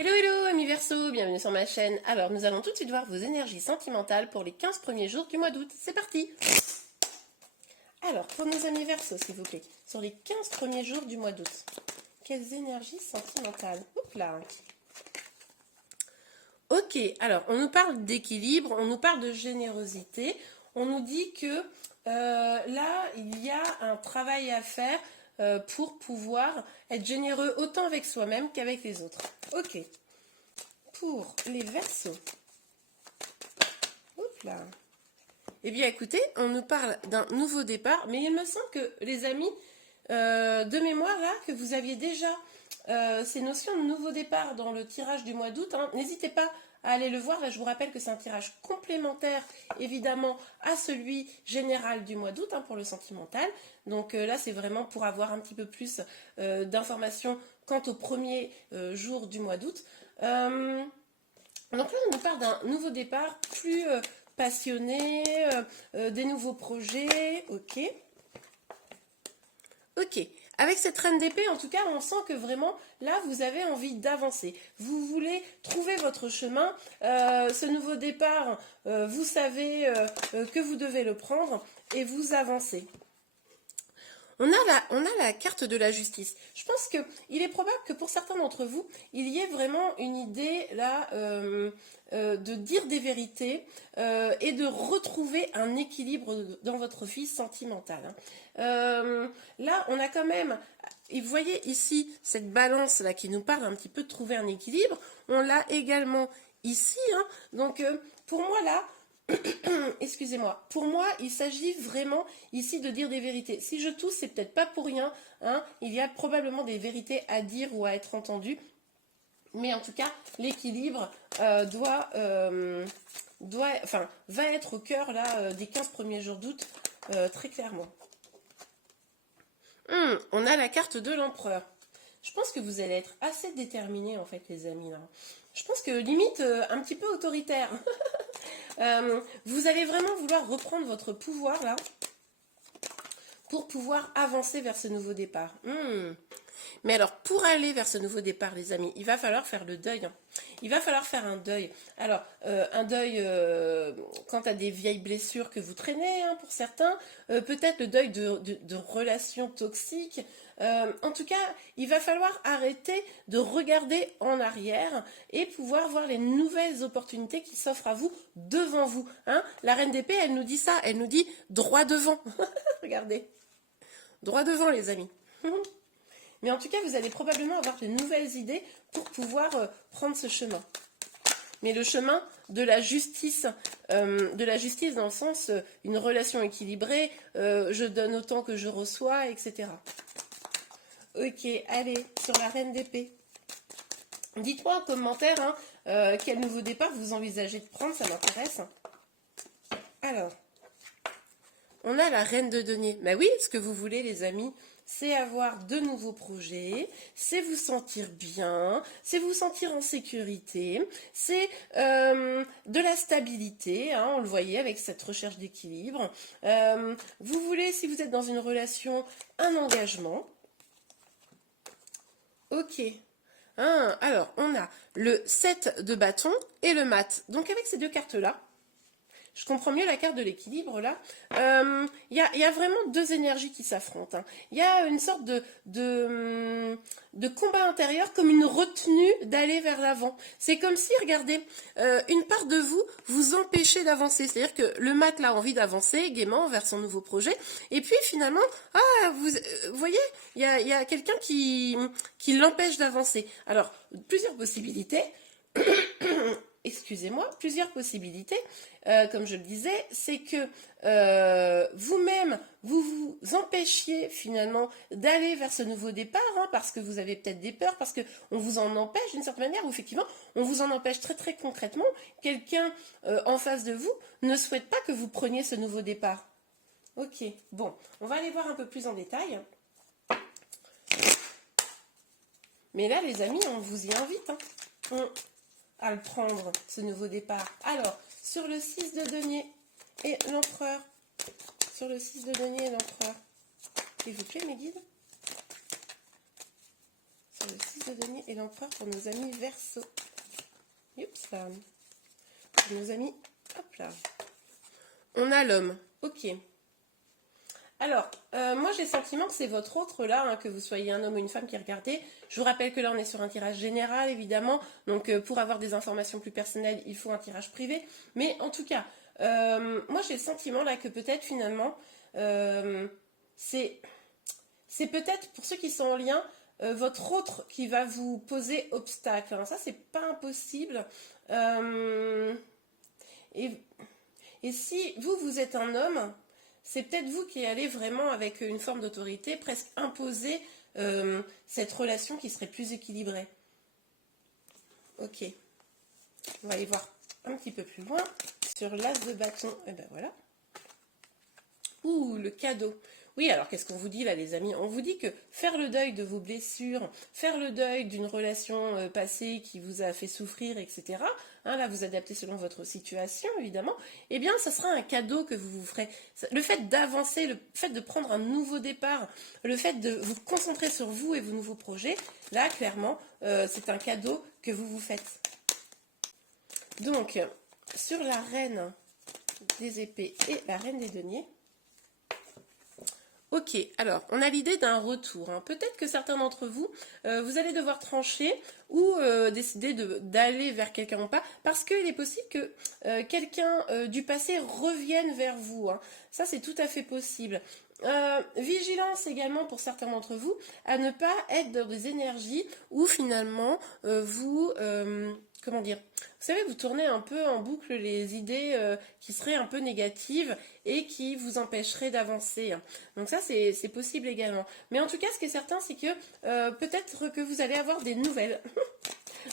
Hello hello amis Verseau, bienvenue sur ma chaîne. Alors nous allons tout de suite voir vos énergies sentimentales pour les 15 premiers jours du mois d'août. C'est parti. Alors pour nos amis Verseau s'il vous plaît, sur les 15 premiers jours du mois d'août, quelles énergies sentimentales? Oups là. Ok, alors on nous parle d'équilibre, on nous parle de générosité, on nous dit que là il y a un travail à faire pour pouvoir être généreux autant avec soi-même qu'avec les autres. Ok. Pour les Verseaux. Oups là. Eh bien écoutez, on nous parle d'un nouveau départ, mais il me semble que les amis, de mémoire là, que vous aviez déjà ces notions de nouveau départ dans le tirage du mois d'août. Hein. N'hésitez pas à aller le voir. Là, je vous rappelle que c'est un tirage complémentaire, évidemment, à celui général du mois d'août hein, pour le sentimental. Donc là, c'est vraiment pour avoir un petit peu plus d'informations quant au premier jour du mois d'août. Donc là, on nous parle d'un nouveau départ plus passionné, des nouveaux projets. Ok. Ok. Avec cette reine d'épée, en tout cas, on sent que vraiment, là, vous avez envie d'avancer. Vous voulez trouver votre chemin. Ce nouveau départ, vous savez que vous devez le prendre et vous avancez. On a la carte de la justice. Je pense qu'il est probable que pour certains d'entre vous, il y ait vraiment une idée là de dire des vérités et de retrouver un équilibre dans votre vie sentimentale. Là, on a quand même, et vous voyez ici cette balance là qui nous parle un petit peu de trouver un équilibre. On l'a également ici. Hein. Donc pour moi là, excusez-moi, pour moi, il s'agit vraiment ici de dire des vérités. Si je tousse, c'est peut-être pas pour rien. Hein. Il y a probablement des vérités à dire ou à être entendues. Mais en tout cas, l'équilibre va être au cœur là, des 15 premiers jours d'août, très clairement. On a la carte de l'empereur. Je pense que vous allez être assez déterminés, en fait, les amis. Là. Je pense que limite, un petit peu autoritaire. Vous allez vraiment vouloir reprendre votre pouvoir là pour pouvoir avancer vers ce nouveau départ. Mais alors, pour aller vers ce nouveau départ, les amis, il va falloir faire le deuil. Hein. Il va falloir faire un deuil. Alors, un deuil quant à des vieilles blessures que vous traînez, hein, pour certains. Peut-être le deuil de relations toxiques. En tout cas, il va falloir arrêter de regarder en arrière et pouvoir voir les nouvelles opportunités qui s'offrent à vous devant vous. Hein. La reine d'épée, elle nous dit ça. Elle nous dit droit devant. Regardez. Droit devant, les amis. Mais en tout cas, vous allez probablement avoir de nouvelles idées pour pouvoir prendre ce chemin. Mais le chemin de la justice dans le sens une relation équilibrée, je donne autant que je reçois, etc. Ok, allez, sur la reine d'épée. Dites-moi en commentaire quel nouveau départ vous envisagez de prendre, ça m'intéresse. Alors, on a la reine de denier. Ben oui, ce que vous voulez les amis, c'est avoir de nouveaux projets, c'est vous sentir bien, c'est vous sentir en sécurité, c'est de la stabilité, hein, on le voyait avec cette recherche d'équilibre. Vous voulez, si vous êtes dans une relation, un engagement. Ok. Alors, on a le 7 de bâton et le mat. Donc avec ces deux cartes-là, je comprends mieux la carte de l'équilibre là. Il y a vraiment deux énergies qui s'affrontent. Il y a une sorte de combat intérieur, comme une retenue d'aller vers l'avant. C'est comme si, regardez, une part de vous vous empêchez d'avancer. C'est-à-dire que le mat là a envie d'avancer gaiement vers son nouveau projet. Et puis finalement, vous voyez, il y a quelqu'un qui l'empêche d'avancer. Alors, plusieurs possibilités. Excusez-moi, plusieurs possibilités, comme je le disais, c'est que vous-même, vous vous empêchiez finalement d'aller vers ce nouveau départ, hein, parce que vous avez peut-être des peurs, parce qu'on vous en empêche d'une certaine manière, ou effectivement, on vous en empêche très très concrètement. Quelqu'un en face de vous ne souhaite pas que vous preniez ce nouveau départ. Ok, bon, on va aller voir un peu plus en détail. Mais là, les amis, on vous y invite, hein. À le prendre, ce nouveau départ. Alors, sur le 6 de denier et l'empereur. Sur le 6 de denier et l'empereur. S'il vous plaît, mes guides. Sur le 6 de denier et l'empereur pour nos amis Verseau. Oups là. Pour nos amis, hop là. On a l'homme, ok. Alors, moi j'ai le sentiment que c'est votre autre là, hein, que vous soyez un homme ou une femme qui regardez. Je vous rappelle que là on est sur un tirage général évidemment, donc pour avoir des informations plus personnelles, il faut un tirage privé. Mais en tout cas, moi j'ai le sentiment là que peut-être finalement, c'est peut-être pour ceux qui sont en lien, votre autre qui va vous poser obstacle. Hein. Ça c'est pas impossible. Et si vous êtes un homme, c'est peut-être vous qui allez vraiment avec une forme d'autorité presque imposer cette relation qui serait plus équilibrée. Ok. On va aller voir un petit peu plus loin sur l'as de bâton. Et ben voilà. Ouh, le cadeau. Oui, alors qu'est-ce qu'on vous dit là, les amis? On vous dit que faire le deuil de vos blessures, faire le deuil d'une relation passée qui vous a fait souffrir, etc. Hein, là, vous adaptez selon votre situation, évidemment. Eh bien, ça sera un cadeau que vous vous ferez. Le fait d'avancer, le fait de prendre un nouveau départ, le fait de vous concentrer sur vous et vos nouveaux projets, là, clairement, c'est un cadeau que vous vous faites. Donc, sur la reine des épées et la reine des deniers, ok, alors on a l'idée d'un retour. Hein. Peut-être que certains d'entre vous, vous allez devoir trancher ou décider d'aller vers quelqu'un ou pas, parce qu'il est possible que quelqu'un du passé revienne vers vous. Hein. Ça, c'est tout à fait possible. Vigilance également pour certains d'entre vous à ne pas être dans des énergies où finalement comment dire, vous savez, vous tournez un peu en boucle les idées qui seraient un peu négatives et qui vous empêcheraient d'avancer. Donc ça, c'est possible également. Mais en tout cas, ce qui est certain, c'est que peut-être que vous allez avoir des nouvelles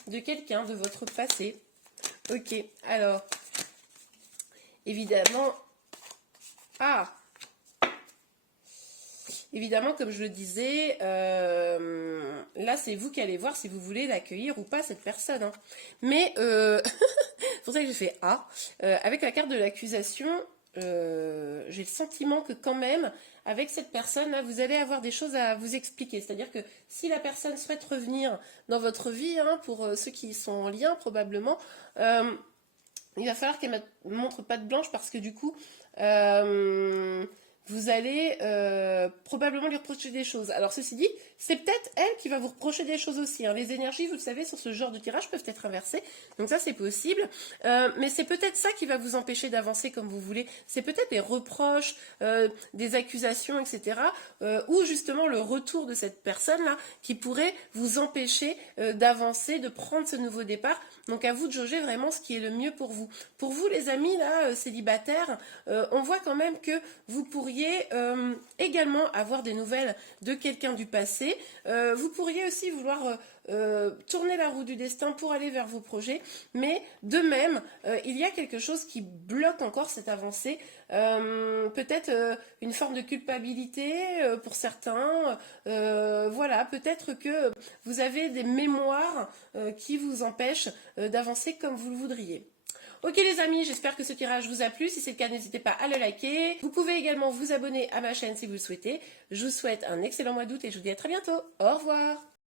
de quelqu'un de votre passé. Ok, alors, évidemment... Évidemment, comme je le disais, là, c'est vous qui allez voir si vous voulez l'accueillir ou pas, cette personne. Hein. Mais, c'est pour ça que j'ai fait A. Avec la carte de l'accusation, j'ai le sentiment que quand même, avec cette personne-là, vous allez avoir des choses à vous expliquer. C'est-à-dire que si la personne souhaite revenir dans votre vie, hein, pour ceux qui sont en lien probablement, il va falloir qu'elle ne montre pas de blanche parce que du coup... vous allez probablement lui reprocher des choses. Alors ceci dit, c'est peut-être elle qui va vous reprocher des choses aussi. Hein. Les énergies, vous le savez, sur ce genre de tirage peuvent être inversées. Donc ça, c'est possible. Mais c'est peut-être ça qui va vous empêcher d'avancer comme vous voulez. C'est peut-être des reproches, des accusations, etc. Ou justement le retour de cette personne-là qui pourrait vous empêcher d'avancer, de prendre ce nouveau départ. Donc à vous de jauger vraiment ce qui est le mieux pour vous. Pour vous, les amis, là, célibataires, on voit quand même que vous pourriez également avoir des nouvelles de quelqu'un du passé. Vous pourriez aussi vouloir tourner la roue du destin pour aller vers vos projets, mais de même, il y a quelque chose qui bloque encore cette avancée. Peut-être une forme de culpabilité pour certains. Voilà, peut-être que vous avez des mémoires qui vous empêchent d'avancer comme vous le voudriez. Ok les amis, j'espère que ce tirage vous a plu. Si c'est le cas, n'hésitez pas à le liker. Vous pouvez également vous abonner à ma chaîne si vous le souhaitez. Je vous souhaite un excellent mois d'août et je vous dis à très bientôt. Au revoir.